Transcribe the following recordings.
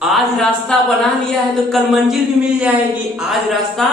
आज रास्ता बना लिया है तो कल मंजिल भी मिल जाएगी। आज रास्ता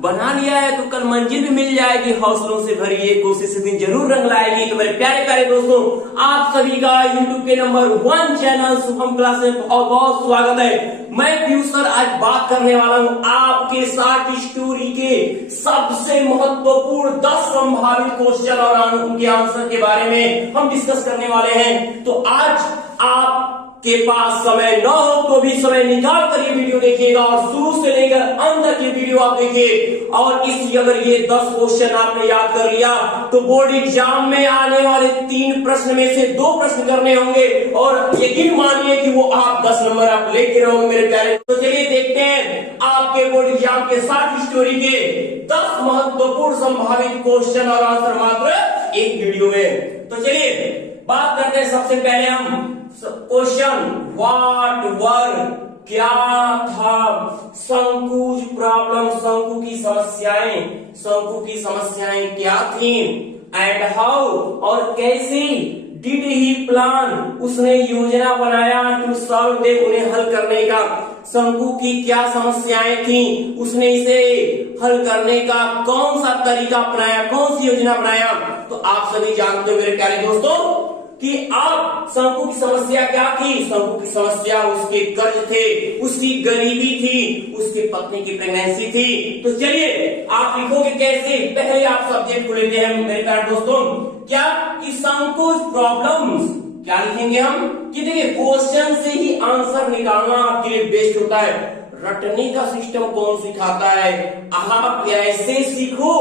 बना लिया है तो कल मंजिल भी मिल जाएगी। हौसलों से भरी ये कोशिश दिन जरूर रंग लाएगी। तो मेरे प्यारे प्यारे दोस्तों, आप सभी का YouTube के नंबर 1 चैनल शुभम क्लास में बहुत बहुत स्वागत है। मैं पीयूष सर आज बात करने वाला हूँ आपके साथ स्टोरी के सबसे महत्वपूर्ण 10 संभावित क्वेश्चन और उनके आंसर के बारे में हम डिस्कस करने वाले हैं। तो आज आप के पास समय न हो तो भी समय निकाल कर ये वीडियो देखिएगा और शुरू से लेकर अंत तक ये वीडियो आप देखिए। और इस अगर ये 10 क्वेश्चन आपने याद कर लिया तो बोर्ड एग्जाम में आने वाले 3 प्रश्न में से 2 प्रश्न करने होंगे और यकीन मानिए कि वो आप 10 नंबर आप लेके रहोगे मेरे प्यारे। तो चलिए देखते हैं आपके बोर्ड एग्जाम के साथ स्टोरी के 10 महत्वपूर्ण संभावित क्वेश्चन और आंसर मात्र एक वीडियो में। तो चलिए बात करते हैं। सबसे पहले हम क्वेश्चन व्हाट वर क्या था शंकुज प्रॉब्लम, शंकु की समस्याएं क्या थी। एंड हाउ और कैसे डिड ही प्लान उसने योजना बनाया टू सॉल्व दे उन्हें हल करने का। शंकु की क्या समस्याएं थी, उसने इसे हल करने का कौन सा तरीका अपनाया, कौन सी योजना बनाया। तो आप सभी जानते हो मेरे प्यारे दोस्तों कि आप शंकु की समस्या क्या थी। शंकु की समस्या उसके कर्ज थे, उसकी गरीबी थी, उसकी पत्नी की प्रेगनेंसी थी। तो चलिए आप लिखोगे कैसे, पहले आप सब्जेक्ट को लेते हैं मेरे प्यारे दोस्तों। क्या कि शंकु प्रॉब्लम्स क्या लिखेंगे हम कि देखिए क्वेश्चन से ही आंसर निकालना आपके लिए बेस्ट होता है। रटने का सिस्टम कौन सिखाता है। आप ऐसे सीखो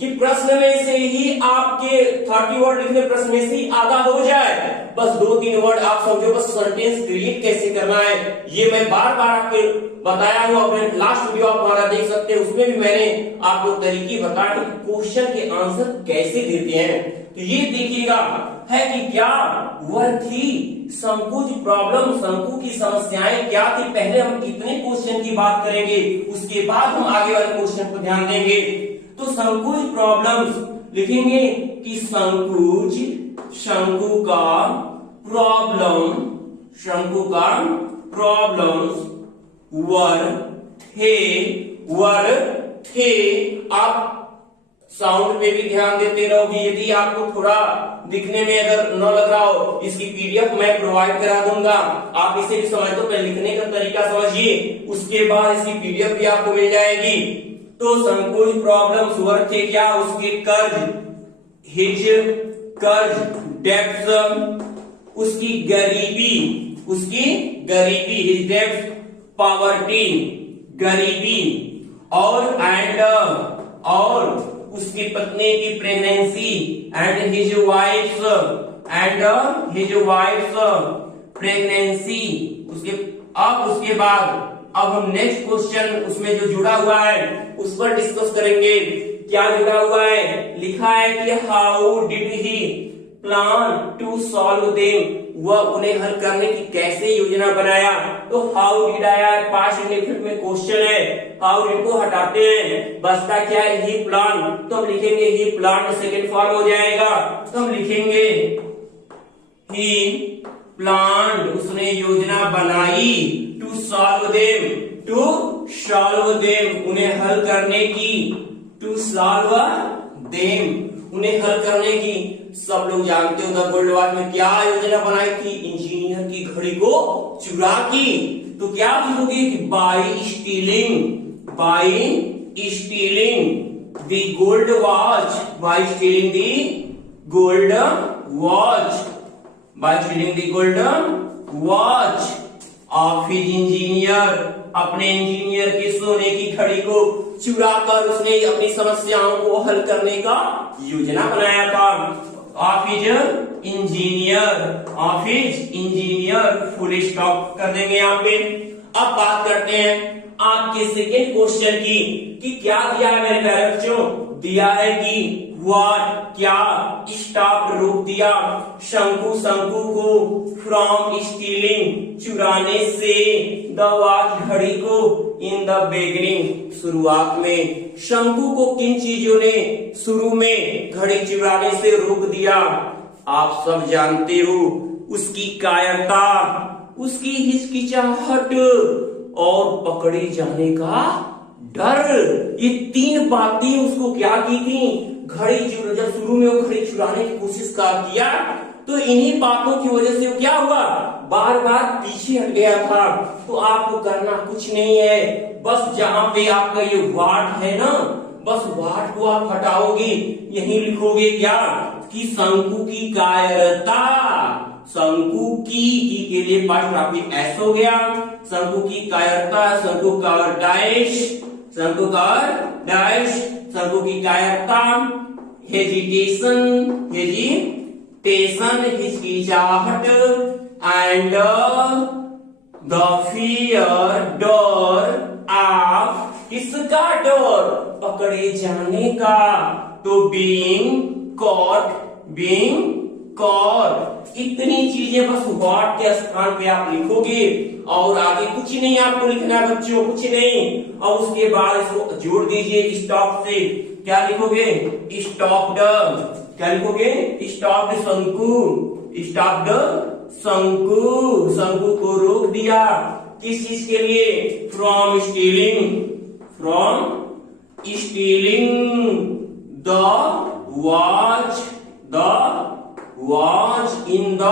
कि प्रश्न में से ही आपके 30 वर्ड लिखने प्रश्न में से ही आधा हो जाए। बस 2-3 वर्ड आप समझो, बस सेंटेंस क्रिएट कैसे करना है ये मैं बार बार आपको बताया हूँ। अपने लास्ट वीडियो आप हमारा देख सकते हैं, उसमें भी मैंने आपको तरीके बताए कि क्वेश्चन के आंसर कैसे देते हैं। तो ये देखिएगा है कि क्या वह थी शंकुज प्रॉब्लम, शंकु की समस्याएं क्या थी। पहले हम इतने क्वेश्चन की बात करेंगे, उसके बाद हम आगे वाले क्वेश्चन पर ध्यान देंगे। तो शंकुज प्रॉब्लम्स लिखेंगे कि शंकु का प्रॉब्लम्स वर थे। आप साउंड पे भी ध्यान देते रहोगे। यदि आपको थोड़ा दिखने में अगर न लग रहा हो, इसकी पीडीएफ मैं प्रोवाइड करा दूंगा, आप इसे भी समझ तो पहले लिखने का तरीका समझिए, उसके बाद इसकी पीडीएफ भी आपको मिल जाएगी। तो शंकुज प्रॉब्लम्स वर थे क्या, उसके हिज डेब्ट्स, उसकी गरीबी हिज डेब्ट्स, पॉवर्टी गरीबी, और उसकी पत्नी की pregnancy and his wives pregnancy. उसके बाद अब हम नेक्स्ट क्वेश्चन उसमें जो जुड़ा हुआ है उस पर डिस्कस करेंगे। क्या जुड़ा हुआ है, लिखा है कि how did he plan to solve them, वह उन्हें हल करने की कैसे योजना बनाया। तो हाउ डिड आया है, पास्ट इंडेफिनिट में क्वेश्चन है, हाउ डिड को हटाते हैं, बचता क्या है ही प्लान। तो हम लिखेंगे ही प्लान, सेकेंड फॉर्म हो जाएगा। तो हम लिखेंगे ही प्लान, उसने योजना बनाई टू सॉल्व देम उन्हें हल करने की, टू सॉल्व देम उन्हें हल करने की। सब लोग जानते हो द गोल्ड वॉच में क्या योजना बनाई थी, इंजीनियर की घड़ी को चुरा की। तो क्या लिखोगे कि bye stealing the gold watch of his engineer, अपने इंजीनियर के सोने की घड़ी को चुरा कर उसने अपनी समस्याओं को हल करने का योजना बनाया था। Of his engineer full stop कर देंगे यहाँ पे। अब बात करते हैं आपके सेकेंड क्वेश्चन की कि क्या दिया है मेरे प्यारे बच्चों, दिया है कि व्हाट क्या स्टॉप रोक दिया शंकु को फ्रॉम स्टीलिंग चुराने से द वॉच घड़ी को इन द बिगिनिंग शुरुआत में। शंकु को किन चीजों ने शुरू में घड़ी चुराने से रोक दिया। आप सब जानते हो उसकी कायरता, उसकी हिचकिचाहट और पकड़े जाने का डर। ये तीन बातें उसको क्या की थी? घड़ी जब शुरू में वो घड़ी चुराने की कोशिश किया तो इन्हीं बातों की वजह से वो क्या हुआ, बार बार पीछे हट गया था। तो आपको करना कुछ नहीं है, बस जहां पे आपका ये वाट है ना, बस वाट को आप हटाओगे, यही लिखोगे क्या कि शंकु की कायरता। शंकु की के लिए पार्ट आपकी एस हो गया, शंकु की कायरता, शंकु का डैश, शंकु का डैश, शंकु की कायरता, हेजिटेशन, हेजिटेशन, हिचकिचाहट, एंड द फियर, डर ऑफ, किसका डर? पकड़े जाने का। तो बीइंग कॉट, इतनी चीजें बस व्हाट के स्थान पे आप लिखोगे और आगे कुछ नहीं आपको लिखना है बच्चों, कुछ नहीं। और उसके बाद इसको जोड़ दीजिए स्टॉप से, क्या लिखोगे? स्टॉप्ड, क्या लिखोगे? स्टॉप्ड शंकु, स्टॉप्ड शंकु, शंकु को रोक दिया। किस चीज के लिए? From stealing the watch in the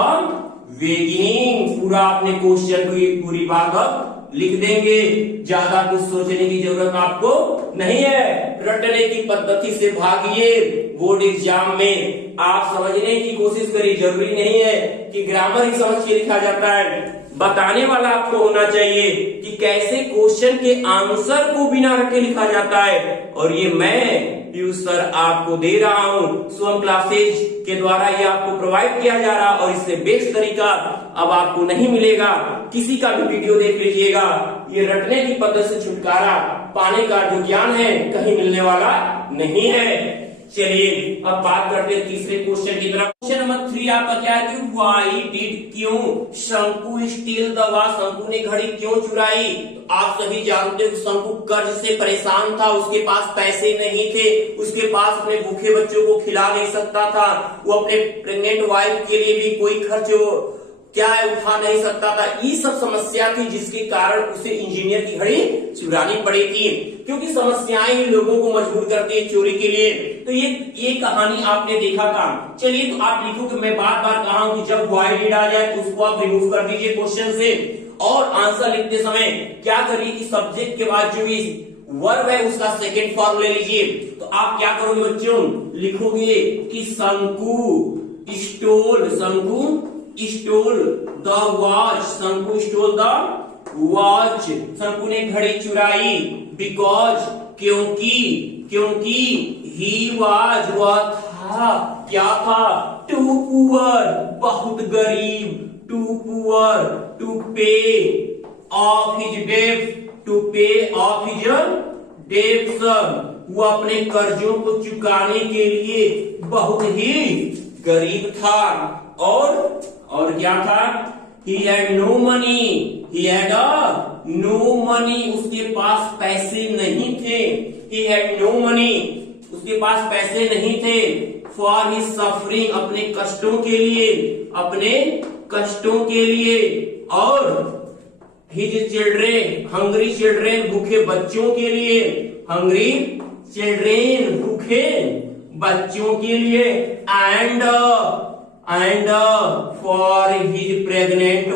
beginning. पूरा अपने क्वेश्चन को पूरी बात अब लिख देंगे, ज्यादा कुछ सोचने की जरूरत आपको नहीं है। रटने की पद्धति से भागिए। बोर्ड एग्जाम में आप समझने की कोशिश करिए, जरूरी नहीं है कि ग्रामर ही समझ के लिखा जाता है। बताने वाला आपको होना चाहिए कि कैसे क्वेश्चन के आंसर को बिना रटे लिखा जाता है। और ये मैं पीयूष सर आपको दे रहा हूँ, स्वयं क्लासेज के द्वारा ये आपको प्रोवाइड किया जा रहा, और इससे बेस्ट तरीका अब आपको नहीं मिलेगा। किसी का भी वीडियो देख लीजिएगा, ये रटने की पद्धति से छुटकारा पाने का जो ज्ञान है कहीं मिलने वाला नहीं है। चलिए अब बात करते हैं तीसरे क्वेश्चन की तरफ। क्वेश्चन नंबर 3 आपका क्या है कि व्हाई डिड, क्यों शंकु स्टील द वॉच, शंकु ने घड़ी क्यों चुराई? तो आप सभी जानते हो शंकु कर्ज से परेशान था, उसके पास पैसे नहीं थे, उसके पास अपने भूखे बच्चों को खिला नहीं सकता था, वो अपने प्रेग्नेंट वाइफ के लिए भी कोई खर्च क्या है उठा नहीं सकता था। ये सब समस्या थी जिसके कारण उसे इंजीनियर की घड़ी चुरानी पड़ी थी, क्योंकि समस्याएं ही लोगों को मजबूर करती है चोरी के लिए। तो ये कहानी आपने देखा था। चलिए तो आप लिखो कि मैं बार बार कहा हूं कि जब व्हाई डिड आ जाए तो उसको आप रिमूव कर दीजिए क्वेश्चन से, और आंसर लिखते समय क्या करिए कि सब्जेक्ट के बाद जो भी वर्ब है उसका सेकेंड फॉर्म ले लीजिए। तो आप क्या करोगे बच्चों, लिखोगे कि शंकु स्टोल द वॉच, शंकु स्टोल द वॉच, शंकु ने घड़ी चुराई, बिकॉज, क्योंकि ही वाज, वह था, क्या था? टू पुअर, बहुत गरीब, टू पुअर टू पे ऑफ हिज डेब्ट्स, वो अपने कर्जों को चुकाने के लिए बहुत ही गरीब था। और क्या था? He had no money, उसके पास पैसे नहीं थे। He had no money, उसके पास पैसे नहीं थे। For his suffering, अपने कष्टों के लिए, और his children, hungry children, भूखे बच्चों के लिए, hungry children, भूखे बच्चों के लिए, and for his pregnant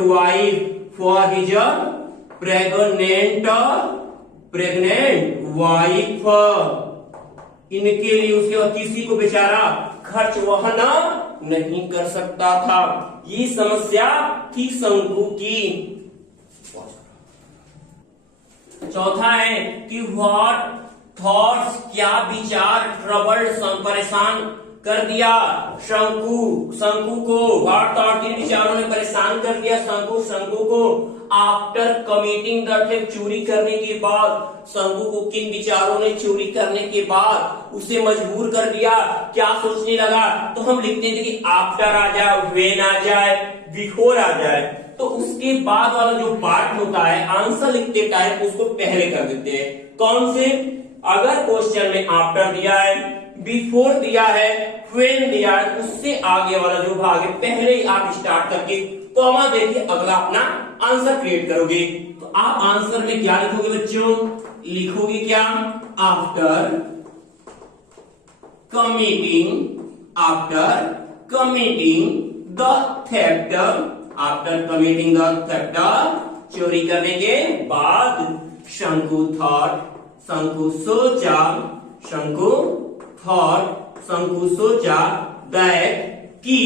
wife, इनके लिए उसके किसी को बेचारा खर्च वहन नहीं कर सकता था। ये समस्या थी शंकु की। चौथा है कि व्हाट थॉट्स, क्या विचार, ट्रबल्ड, परेशान कर दिया शंकु को। व्हाट थॉट, किन विचारों ने परेशान कर दिया शंकु को। आफ्टर कमिटिंग द थेफ्ट, चोरी करने के बाद शंकु को किन विचारों ने चोरी करने के बाद उसे मजबूर कर दिया, क्या सोचने लगा? तो हम लिखते थे कि आफ्टर आ जाए, व्हेन आ जाए, बिफोर आ जाए। तो उसके बाद वाला जो पार्ट होता है आंसर लिखते टाइम उसको पहले कर देते हैं। कौन से? अगर क्वेश्चन में आफ्टर दिया है, बिफोर दिया है, व्हेन दिया है, उससे आगे वाला जो भाग है पहले ही आप स्टार्ट करके कॉमा देखिए, अगला अपना आंसर क्रिएट करोगे। तो आप आंसर में क्या लिखोगे बच्चों? लिखोगे क्या? After committing the theft, after committing the theft, चोरी करने के बाद, शंकु थॉट, शंकु सोचा, शंकु थॉट, शंकु सोचा दैट कि,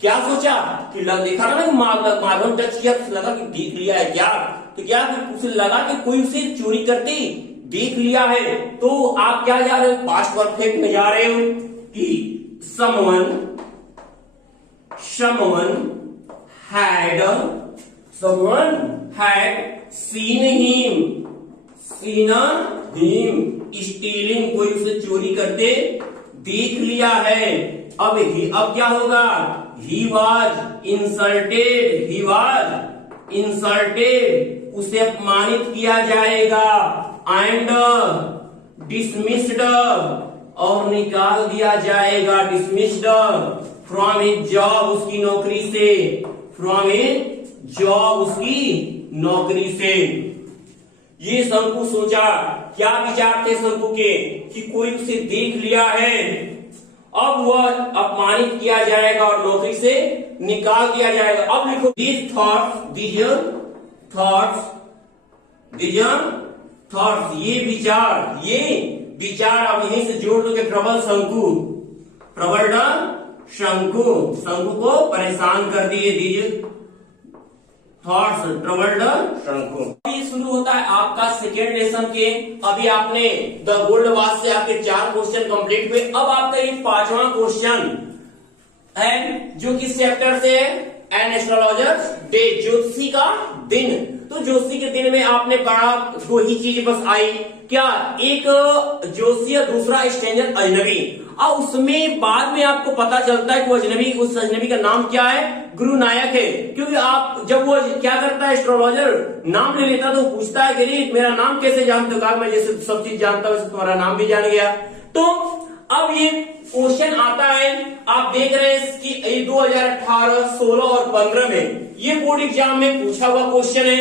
क्या सोचा कि देखा ना मार्बल टच किया, लगा कि देख लिया है क्या, तो क्या उसे लगा कि कोई उसे चोरी करते देख लिया है। तो आप क्या जा रहे हो? पास्ट परफेक्ट में जा रहे हो कि someone had seen him stealing, कोई उसे चोरी करते देख लिया है। अब क्या होगा? he was insulted, उसे अपमानित किया जाएगा, and dismissed, और निकाल दिया जाएगा, dismissed from his job, उसकी नौकरी से, from his job, उसकी नौकरी से। ये शंकु सोचा, क्या विचार थे शंकु के कि कोई उसे देख लिया है, अब वह अपमानित किया जाएगा और नौकरी से निकाल दिया जाएगा। अब लिखो these thoughts, ये विचार अब यहीं से जोड़ दो कि ट्रबल शंकु को परेशान कर दिए, दीज थॉट्स ट्रबल्ड शंकु। ये शुरू होता है आपका सेकेंड लेसन के। अभी आपने द गोल्ड वाच से आपके 4 क्वेश्चन कंप्लीट हुए। अब आपका ये 5वां क्वेश्चन है जो कि चैप्टर से है, एन एस्ट्रोलॉजर्स डे, ज्योतिषी का दिन। तो ज्योतिषी के दिन में आपने पढ़ा 2 ही चीज बस आई, क्या? एक ज्योतिषी, दूसरा स्ट्रेंजर अजनबी। और उसमें बाद में आपको पता चलता है कि उस अजनबी का नाम क्या है? गुरु नायक है। क्योंकि आप जब वो क्या करता है, एस्ट्रोलॉजर नाम ले लेता तो पूछता है कि मेरा नाम कैसे जानते हो? कहा मैं जैसे सब चीज जानता हूं तुम्हारा नाम भी जान गया। तो अब ये क्वेश्चन आता है, आप देख रहे हैं कि 2018, 16 और 15 में ये बोर्ड एग्जाम में पूछा हुआ क्वेश्चन है।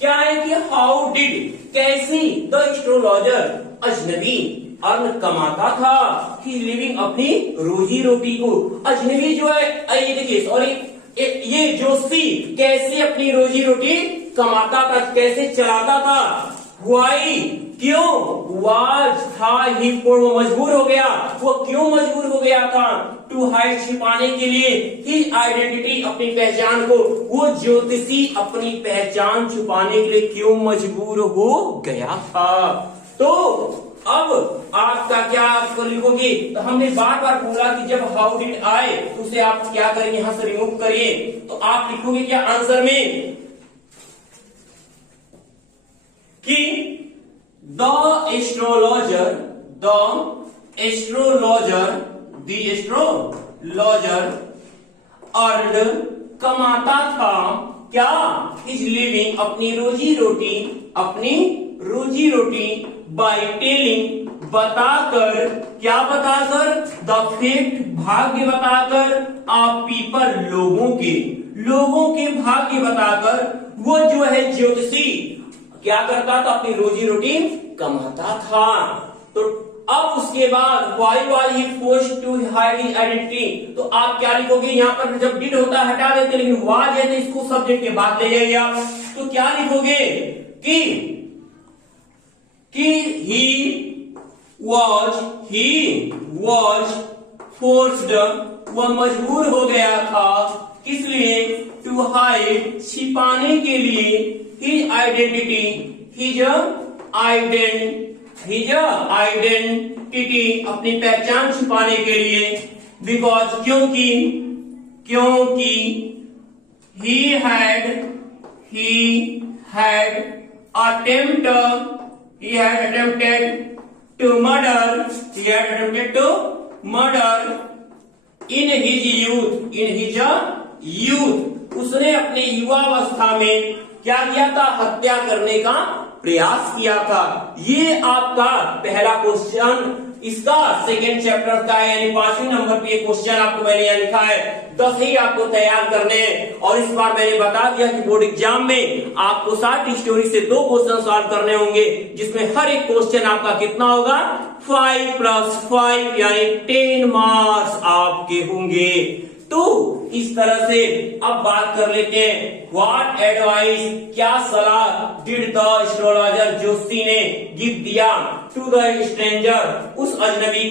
क्या है कि हाउ डिड, कैसी द एस्ट्रोलॉजर, अजनबी अर्न कमाता था, ही लिविंग, अपनी रोजी रोटी को। अजनबी जो है, ये देखिए सॉरी, ये ज्योतिषी कैसे अपनी रोजी रोटी कमाता था, कैसे चलाता था। व्हाई, क्यों? वाज, था, ही फॉर, वो मजबूर हो गया। वो क्यों मजबूर हो गया था? टू हाइड, छिपाने के लिए, ही आइडेंटिटी, अपनी पहचान को। वो ज्योतिषी अपनी पहचान छुपाने के लिए क्यों मजबूर हो गया था? तो अब आपका क्या लिखोगे? तो हमने बार बार बोला कि जब हाउ डिड आए तो उसे आप क्या करेंगे? यहां से रिमूव करिए। तो आप लिखोगे क्या आंसर में कि द एस्ट्रोलॉजर अर्न, कमाता था, क्या? इज लिविंग, अपनी रोजी रोटी, बाय टेलिंग, बताकर, क्या बताकर? द फैक्ट, भाग्य बताकर, ऑफ पीपल, लोगों के भाग्य बताकर। वो जो है ज्योतिषी क्या करता था? अपनी रोजी रोटी कमाता था। तो अब उसके बाद why was he forced to hide his identity, तो आप क्या लिखोगे? यहाँ पर जब डिड होता है हटा देते, लेकिन वाज है तो इसको सब्जेक्ट के बाद ले जाइए आप। तो क्या लिखोगे कि he was forced, वह मजबूर हो गया था, किस लिए? टू हाइड, छिपाने के लिए, his आइडेंटिटी, अपनी पहचान छुपाने के लिए। बिकॉज, क्योंकि he had attempted to murder in his youth, उसने अपने युवावस्था में क्या किया था? हत्या करने का प्रयास किया था। ये आपका पहला क्वेश्चन इसका सेकेंड चैप्टर का है, यानी 5वें नंबर पे ये क्वेश्चन आपको मैंने यहाँ लिखा है। 10 ही आपको तैयार करने हैं। और इस बार मैंने बता दिया कि बोर्ड एग्जाम में आपको 60 स्टोरी से 2 क्वेश्चन सॉल्व करने होंगे, जिसमें हर एक क्वेश्चन आपका कितना होगा? 5 + 5 यानी 10 मार्क्स आपके होंगे। तो इस तरह से अब बात कर लेते हैं, व्हाट एडवाइस, क्या सलाह डिड द एस्ट्रोलॉजर, ज्योतिषी ने गिव दिया टू द स्ट्रेंजर, उस अजनबी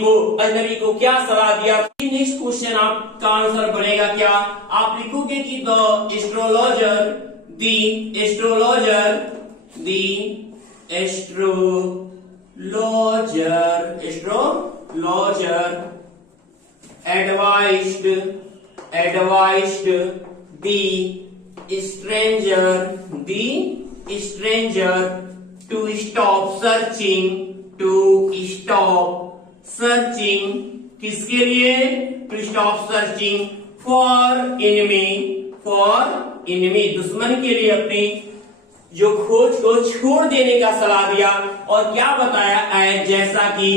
को क्या सलाह दिया। नेक्स्ट क्वेश्चन आपका आंसर बनेगा क्या? आप लिखोगे कि the astrologer advised the stranger to stop searching किसके लिए? to stop searching for enemy दुश्मन के लिए अपनी जो खोज को छोड़ देने का सलाह दिया। और क्या बताया? एज जैसा कि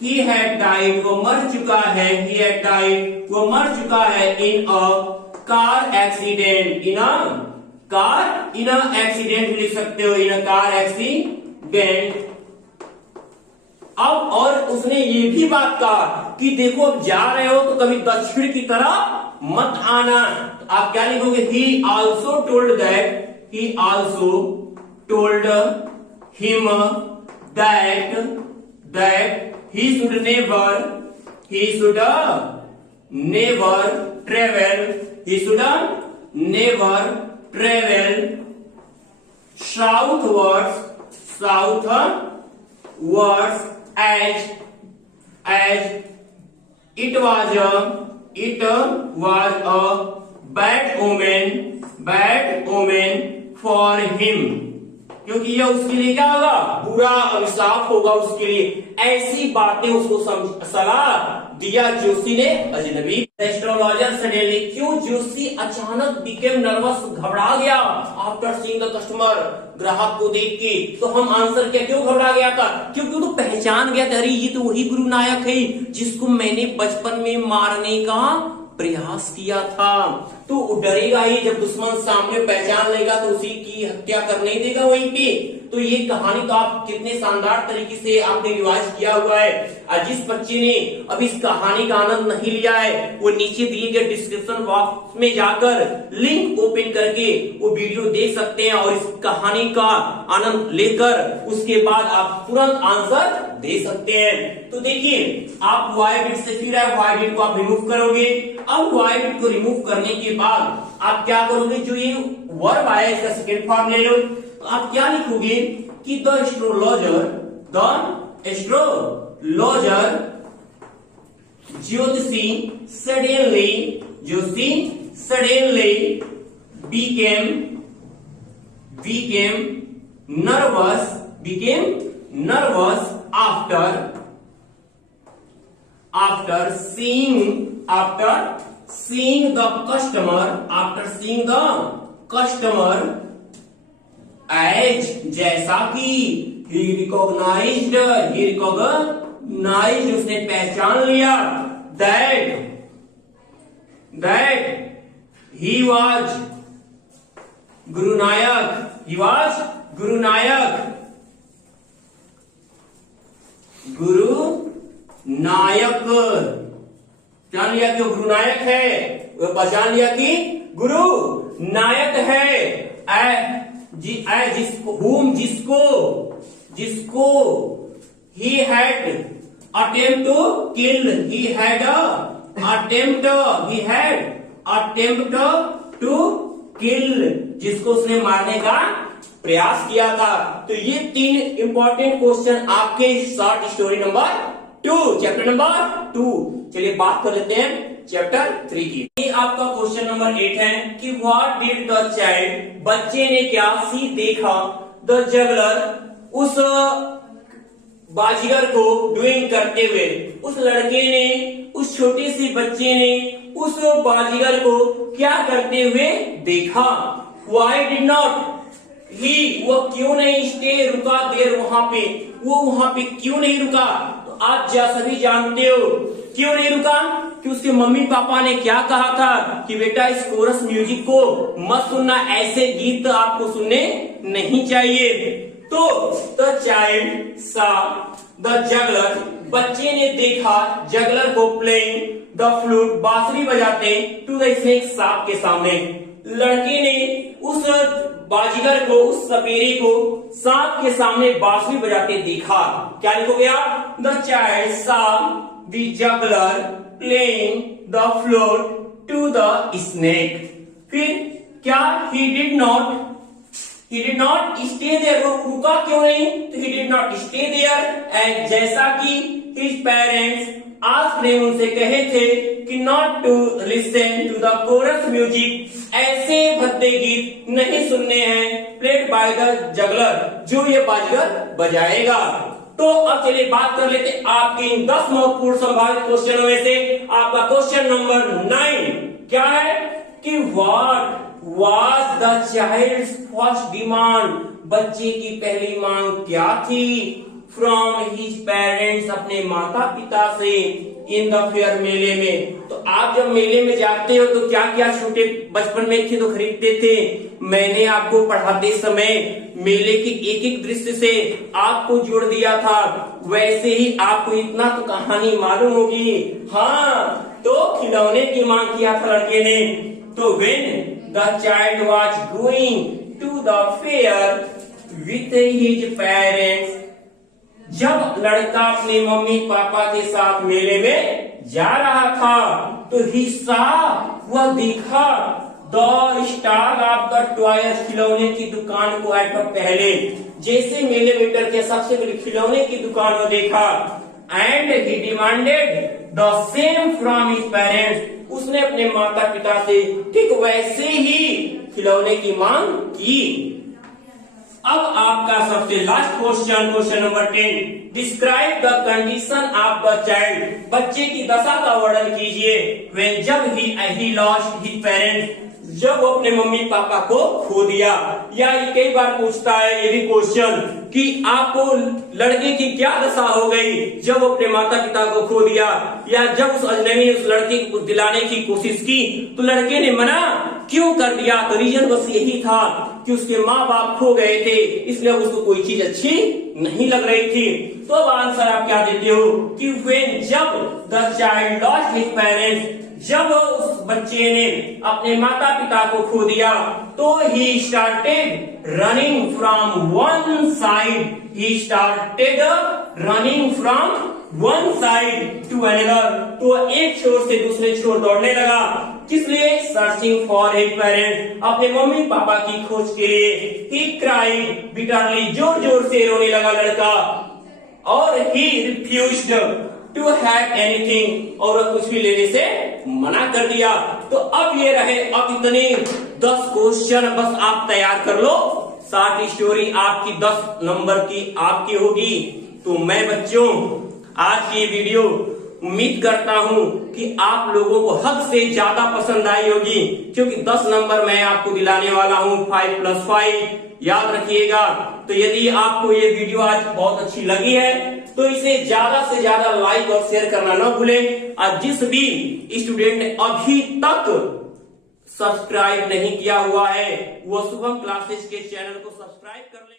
he had died, वो मर चुका है, he had died, वो मर चुका है in a car accident, in a accident लिख सकते हो, in a car accident। अब और उसने ये भी बात कहा कि देखो अब जा रहे हो तो कभी दक्षिण की तरफ मत आना। तो आप क्या लिखोगे? he also told him that he should never travel southwards as it was a bad omen for him, क्योंकि यह उसके लिए क्या होगा? बुरा अभिशाप होगा उसके लिए। ऐसी बातें उसको सलाह दिया ज्योतिषी ने अजनबी। एस्ट्रोलॉजर सडनली, क्यों ज्योतिषी अचानक बिकेम नर्वस, घबरा गया आफ्टर सीइंग द कस्टमर, ग्राहक को देख के। तो हम आंसर क्या, क्यों घबरा गया था? क्योंकि वो तो पहचान गया था, अरे ये तो वही गुरु नायक है जिसको मैंने बचपन में मारने का प्रयास किया था। तो डरेगा ही, जब दुश्मन सामने पहचान लेगा तो उसी की हत्या कर नहीं देगा वहीं पे। तो ये कहानी तो आप कितने शानदार तरीके से आपने रिवाइज किया हुआ है। और जिस बच्चे ने अब इस कहानी का आनंद नहीं लिया है, वो नीचे दिए गए डिस्क्रिप्शन बॉक्स में जाकर लिंक ओपन करके वो वीडियो देख सकते हैं और इस कहानी का आनंद लेकर उसके बाद आप तुरंत आंसर दे सकते हैं। तो देखिए, आप वाई बिट से फिर वाई बिट को आप रिमूव करोगे। अब वाई बिट को रिमूव करने के बाद आप क्या करोगे? जो ये वर्ब आया इसका सेकेंड फॉर्म ले लो। तो आप क्या लिखोगे कि द एस्ट्रोलॉजर ज्योतिषी suddenly became nervous after seeing the customer as जैसा कि he recognized उसने पहचान लिया that he was गुरु नायक जान लिया कि गुरु नायक है, वो पहचान लिया कि गुरु नायक है। जिसको he had attempt to kill, जिसको उसने मारने का प्रयास किया था। तो ये 3 इंपॉर्टेंट क्वेश्चन आपके short story number 2, chapter number 2। चलिए बात कर लेते हैं चैप्टर 3 की। ये आपका क्वेश्चन नंबर 8 है कि व्हाट डिड द चाइल्ड, बच्चे ने क्या सी देखा, द जगलर, उस बाजीगर को डूइंग करते हुए, उस लड़के ने, उस छोटे से बच्चे ने उस बाजीगर को क्या करते हुए देखा। व्हाई डिड नॉट ही, वो क्यों नहीं स्टे रुका देर वहां पे, वो वहां पे क्यों नहीं रुका। तो आप सभी जानते हो क्यों नहीं रुका, कि उसके मम्मी पापा ने क्या कहा था कि बेटा इस कोरस म्यूजिक को मत सुनना, ऐसे गीत आपको सुनने नहीं चाहिए। तो the child saw the juggler, बच्चे ने देखा जगलर को प्लेइंग द फ्लूट, बांसुरी बजाते टू द स्नेक, सांप के सामने। लड़के ने उस बाजीगर को, उस सपेरे को सांप के सामने बांसुरी बजाते देखा। क्या लिखोगे आप, the child saw the juggler playing the flute to the snake. फिर क्या, he did not stay there, वो रुका क्यों नहीं, तो he did not stay there and जैसा कि हिज पेरेंट्स आज ने उनसे कहे थे कि not to listen to the chorus music, ऐसे भद्दे गीत नहीं सुनने हैं प्लेड बाय द जगलर, जो ये बाजीगर बजाएगा। तो अब चलिए बात कर लेते आपके इन 10 महत्वपूर्ण संभावित क्वेश्चनों में से। आपका क्वेश्चन नंबर 9 क्या है कि what was the child's first demand, बच्चे की पहली मांग क्या थी, फ्रॉम हिज पेरेंट्स, अपने माता पिता से, इन द फेयर, मेले में। तो आप जब मेले में जाते हो तो क्या क्या छोटे बचपन में थे तो खरीदते थे। मैंने आपको पढ़ाते समय मेले के एक एक दृश्य से आपको जोड़ दिया था, वैसे ही आपको इतना तो कहानी मालूम होगी। हाँ, तो खिलौने की मांग किया था लड़के ने। तो when the child was going to the fair with his parents, जब लड़का अपने मम्मी पापा के साथ मेले में जा रहा था तो हिस्सा वह देखा the stall of the toys, खिलौने की दुकान को एट पहले, जैसे मेले में कर के सबसे बड़ी खिलौने की दुकान को देखा। And he demanded the same from his parents, उसने अपने माता पिता से ठीक वैसे ही खिलौने की मांग की। अब आपका सबसे last question, question number 10, describe the condition of the child, बच्चे की दशा का वर्णन कीजिए। व्हेन, जब ही लॉस्ट हिज पेरेंट्स, जब वो अपने मम्मी पापा को खो दिया। या ये कई बार पूछता है ये भी क्वेश्चन कि आपको लड़के की क्या दशा हो गई जब वो अपने माता पिता को खो दिया, या जब उस अजनबी ने उस लड़के को दिलाने की कोशिश की तो लड़के ने मना क्यों कर दिया। तो रीजन बस यही था कि उसके माँ बाप खो गए थे, इसलिए उसको कोई चीज अच्छी नहीं लग रही थी। तो अब आंसर आप क्या देते हो कि व्हेन, जब the child lost his parents, जब उस बच्चे ने अपने माता पिता को खो दिया तो he started running from one side, he started running from one side to another, तो एक छोर से दूसरे छोर दौड़ने लगा। किस लिए, सर्चिंग फॉर हिज पेरेंट्स, अपने मम्मी पापा की खोज के लिए। ही क्राइड बिटरली, जोर जोर से रोने लगा लड़का। और ही रिफ्यूज्ड टू हैव एनीथिंग, और कुछ भी लेने से मना कर दिया। तो अब ये रहे, अब इतने 10 क्वेश्चन बस आप तैयार कर लो, साथ स्टोरी आपकी 10 नंबर की आपकी होगी। तो मैं बच्चों आज की वीडियो उम्मीद करता हूं कि आप लोगों को हद से ज्यादा पसंद आई होगी, क्योंकि 10 नंबर मैं आपको दिलाने वाला हूं 5+5, याद रखिएगा। तो यदि आपको ये वीडियो आज बहुत अच्छी लगी है तो इसे ज्यादा से ज्यादा लाइक और शेयर करना न भूलें। और जिस भी स्टूडेंट ने अभी तक सब्सक्राइब नहीं किया हुआ है वो शुभम क्लासेस के चैनल को सब्सक्राइब कर ले।